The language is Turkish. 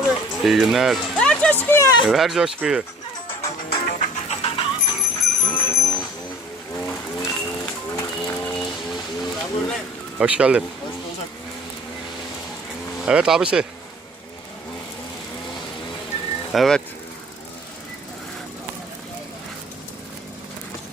abi. İyi günler. Ver coşkuyu. Ver coşkuyu. Ben buradayım. Hoş geldin. Hoş bulduk. Evet abisi. Evet.